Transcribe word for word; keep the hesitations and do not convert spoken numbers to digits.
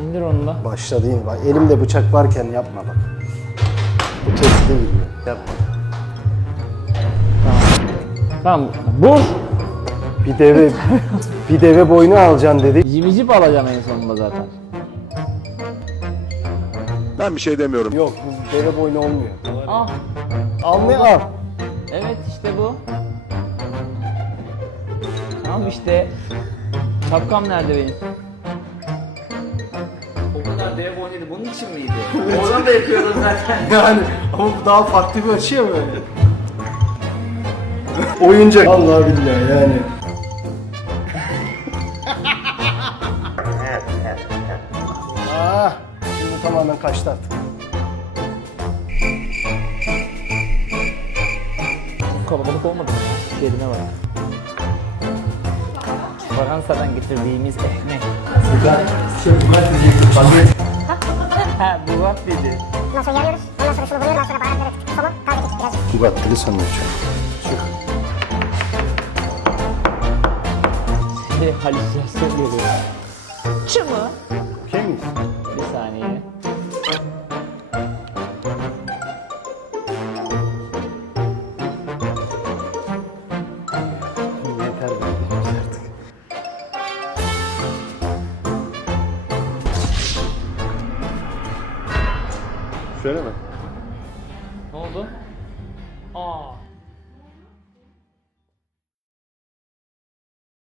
İndir onu da. Başladı yine. Bak elimde bıçak varken yapma bak. Bu testi gidiyor. Yapma. Tamam. Vur. Bir deve bir deve boynu alacaksın dedik. Civicip alacağım en sonunda zaten. Ben bir şey demiyorum. Yok bu deve boynu olmuyor. Ah. Almaya al. Evet işte bu. Tamam işte. Şapkam nerede benim? O kadar dev boynuydu bunun için miydi? Oradan da yapıyordum zaten. Yani ama bu daha farklı bir açı ya böyle. Oyuncak. Allah billahi yani. Ah, şimdi tamamen kaçtı artık. Çok kalabalık olmadı mı ya? Yerine bak. Fransa'dan getirdiğimiz ekmek. Bugat. Şey bugat diyecektim. Ha bugat dedi. Ondan sonra yarıyoruz. Ondan sonra şunu vuruyoruz. Ondan sonra baharatları tık somon. Taze kekik birazcık. Bugat dili sanıyor Çık. Şey halüsinasyon geliyor. Çı mı? Okey miyiz? Bir saniye. Yeter be. Artık. Söyleme. Ne oldu? Aa.